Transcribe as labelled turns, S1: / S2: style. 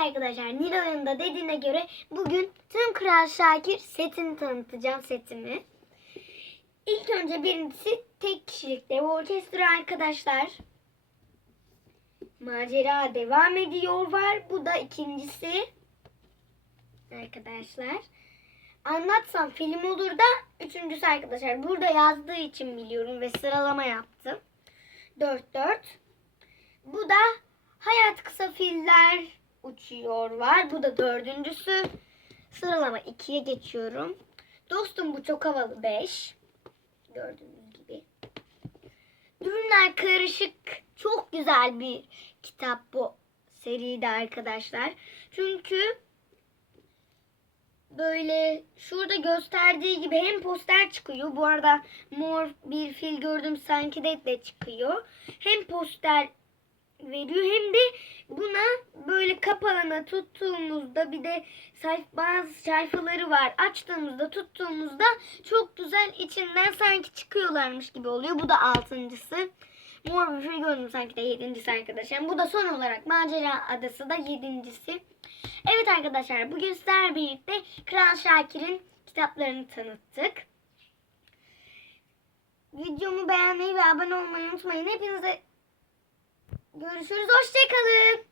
S1: arkadaşlar Nilo'nun da dediğine göre bugün tüm Kral Şakir setini tanıtacağım setimi. İlk önce birincisi tek kişilik dev orkestra arkadaşlar. Macera devam ediyor var. Bu da ikincisi. Arkadaşlar. Anlatsam film olur da üçüncüsü arkadaşlar. Burada yazdığı için biliyorum ve sıralama yaptım. 4-4. Bu da Hayat Kısa Filler Uçuyor var. Bu da dördüncüsü. Sıralama 2'ye geçiyorum. Dostum bu çok havalı 5. Gördüğünüz gibi. Ürünler karışık. Çok güzel bir kitap bu seride arkadaşlar. Çünkü böyle şurada gösterdiği gibi hem poster çıkıyor. Bu arada mor bir fil gördüm sanki de de çıkıyor. Hem poster veriyor hem de buna böyle kapağına tuttuğumuzda bir de sayf bazı sayfaları var. Açtığımızda tuttuğumuzda çok güzel içinden sanki çıkıyorlarmış gibi oluyor. Bu da altıncısı. Mor bir gördüm sanki de yedincisi arkadaşlar. Bu da son olarak Macera Adası da yedincisi. Evet arkadaşlar bugün sizlerle birlikte Kral Şakir'in kitaplarını tanıttık. Videomu beğenmeyi ve abone olmayı unutmayın. Hepinize görüşürüz. Hoşçakalın.